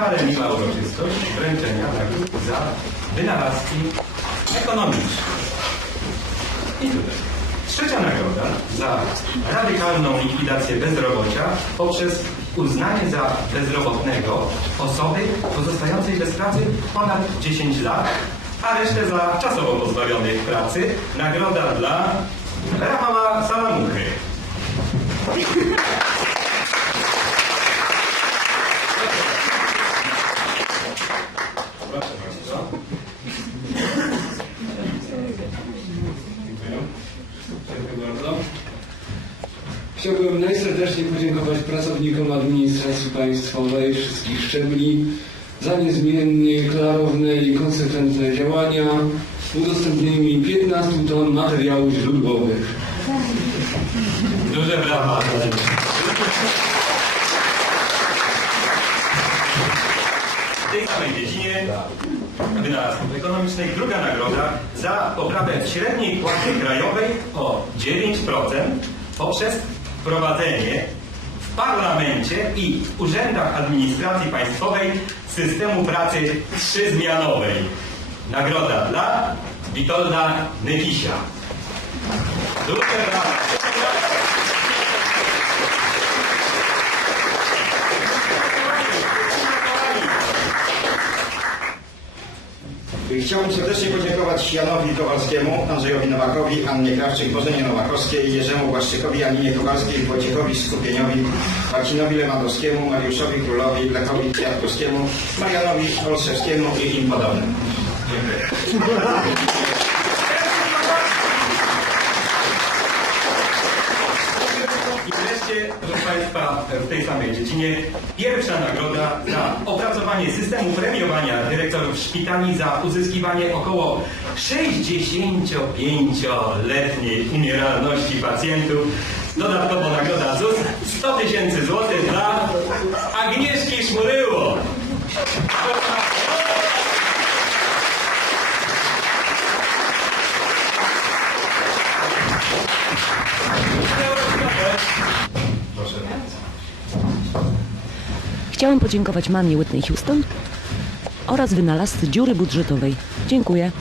miarę miła uroczystość wręczenia nagród za wynalazki ekonomiczne. I tutaj. Trzecia nagroda za radykalną likwidację bezrobocia poprzez uznanie za bezrobotnego osoby pozostającej bez pracy ponad 10 lat, a resztę za czasowo pozbawionych pracy. Nagroda dla Rafała Salamuchy. Proszę bardzo. Dziękuję. Dziękuję bardzo. Chciałbym najserdeczniej podziękować pracownikom administracji państwowej wszystkich szczebli za niezmiennie klarowne i konsekwentne działania z udostępnieniem 15 ton materiałów źródłowych. Duże brawa. W tej samej dziedzinie wynalazków ekonomicznej druga nagroda za poprawę średniej płacy krajowej o 9% poprzez wprowadzenie w parlamencie i w urzędach administracji państwowej systemu pracy trzyzmianowej. Nagroda dla Witolda Nekisia. Duże brawa. Chciałbym serdecznie podziękować Janowi Kowalskiemu, Andrzejowi Nowakowi, Annie Krawczyk, Bożenie Nowakowskiej, Jerzemu Błaszczykowi, Aninie Kowalskiej, Wojciechowi Skupieniowi, Marcinowi Lewandowskiemu, Mariuszowi Królowi, Lechowi Kwiatkowskiemu, Marianowi Olszewskiemu i im podobnym. I Państwa, w tej samej dziedzinie pierwsza nagroda za opracowanie systemu premiowania dyrektorów szpitali za uzyskiwanie około 65-letniej umieralności pacjentów. Dodatkowo nagroda ZUS 100 tysięcy złotych Chciałam podziękować mamie Whitney Houston oraz wynalazcy dziury budżetowej. Dziękuję.